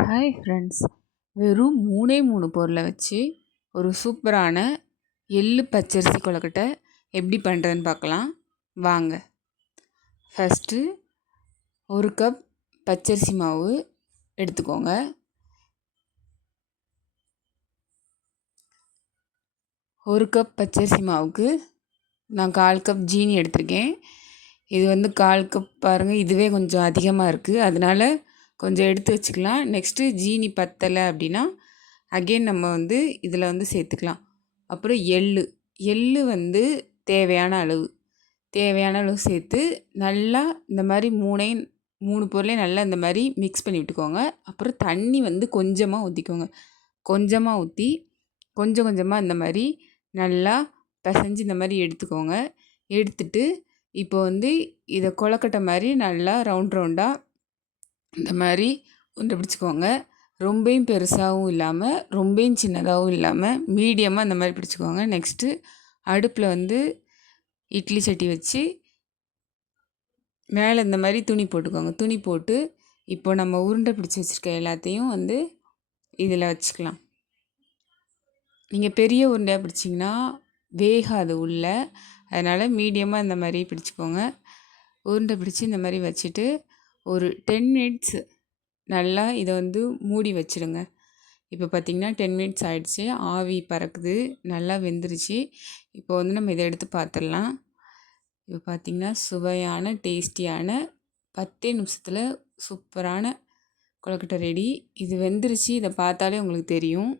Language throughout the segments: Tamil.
ஹாய் ஃப்ரெண்ட்ஸ், வெறும் 3 பொருளை வச்சு ஒரு சூப்பரான எள்ளு பச்சரிசி கொழுக்கட்டை எப்படி பண்ணுறதுன்னு பார்க்கலாம் வாங்க. ஃபஸ்ட்டு 1 கப் பச்சரிசி மாவு எடுத்துக்கோங்க. 1 கப் பச்சரிசி மாவுக்கு நான் 1/4 கப் ஜீனி எடுத்திருக்கேன். இது 1/4 கப் பாருங்கள், இதுவே கொஞ்சம் அதிகமாக இருக்குது, அதனால் கொஞ்சம் எடுத்து வச்சுக்கலாம். நெக்ஸ்ட்டு ஜீனி பத்தலை அப்படின்னா அகெயின் நம்ம இதில் சேர்த்துக்கலாம். அப்புறம் எள்ளு தேவையான அளவு சேர்த்து நல்லா இந்த மாதிரி 3 பொருளையும் நல்லா இந்த மாதிரி மிக்ஸ் பண்ணி விட்டுக்கோங்க. அப்புறம் தண்ணி கொஞ்சமாக ஊற்றிக்கோங்க. கொஞ்சமாக ஊற்றி கொஞ்சம் கொஞ்சமாக இந்த மாதிரி நல்லா பிசைஞ்சு இந்த மாதிரி எடுத்துக்கோங்க. எடுத்துட்டு இப்போ இதை கொழுக்கட்டை மாதிரி நல்லா ரவுண்டாக இந்த மாதிரி உருண்டை பிடிச்சிக்கோங்க. ரொம்பவும் பெருசாகவும் இல்லாமல் ரொம்பவும் சின்னதாகவும் இல்லாமல் மீடியமாக இந்த மாதிரி பிடிச்சிக்கோங்க. நெக்ஸ்ட்டு அடுப்பில் இட்லி சட்டி வச்சு மேலே இந்த மாதிரி துணி போட்டுக்கோங்க. துணி போட்டு இப்போ நம்ம உருண்டை பிடிச்சி வச்சுருக்க எல்லாத்தையும் இதில் வச்சுக்கலாம். நீங்கள் பெரிய உருண்டையாக பிடிச்சிங்கன்னா வேகாது உள்ள, அதனால் மீடியமாக இந்த மாதிரி பிடிச்சிக்கோங்க. உருண்டை பிடிச்சி இந்த மாதிரி வச்சுட்டு ஒரு 10 மினிட்ஸ் நல்லா இதை மூடி வச்சுடுங்க. இப்போ பார்த்திங்கன்னா 10 மினிட்ஸ் ஆகிடுச்சி, ஆவி பறக்குது, நல்லா வெந்துருச்சு. இப்போ நம்ம இதை எடுத்து பார்த்துடலாம். இப்போ பார்த்திங்கன்னா சுவையான டேஸ்டியான 10 நிமிஷத்தில் சூப்பரான கொழுக்கட்டை ரெடி. இது வெந்துருச்சு, இதை பார்த்தாலே உங்களுக்கு தெரியும்.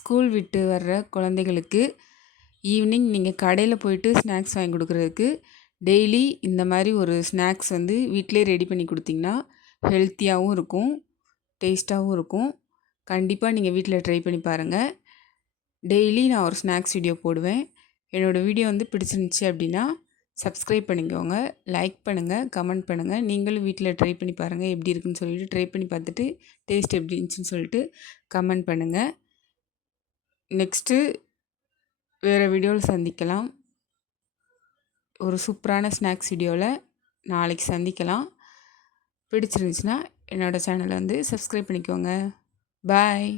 ஸ்கூல் விட்டு வர்ற குழந்தைகளுக்கு ஈவினிங் நீங்கள் கடையில் போயிட்டு ஸ்நாக்ஸ் வாங்கி கொடுக்குறதுக்கு டெய்லி இந்த மாதிரி ஒரு ஸ்நாக்ஸ் வீட்டிலே ரெடி பண்ணி கொடுத்திங்கன்னா ஹெல்த்தியாகவும் இருக்கும், டேஸ்ட்டாகவும் இருக்கும். கண்டிப்பாக நீங்கள் வீட்டில் ட்ரை பண்ணி பாருங்கள். டெய்லி நான் ஒரு ஸ்நாக்ஸ் வீடியோ போடுவேன். என்னோடய வீடியோ பிடிச்சிருந்துச்சி அப்படின்னா சப்ஸ்கிரைப் பண்ணிக்கோங்க, லைக் பண்ணுங்கள், கமெண்ட் பண்ணுங்கள். நீங்களும் வீட்டில் ட்ரை பண்ணி பாருங்கள், எப்படி இருக்குன்னு சொல்லிட்டு ட்ரை பண்ணி பார்த்துட்டு டேஸ்ட் எப்படி இருந்துச்சுன்னு சொல்லிட்டு கமெண்ட் பண்ணுங்கள். நெக்ஸ்ட்டு வேறு வீடியோவில் சந்திக்கலாம். ஒரு சூப்பரான ஸ்நாக்ஸ் வீடியோவில் நாளைக்கு சந்திக்கலாம். பிடிச்சிருந்துச்சுன்னா என்னோடய சேனலை சப்ஸ்கிரைப் பண்ணிக்கோங்க. பாய்.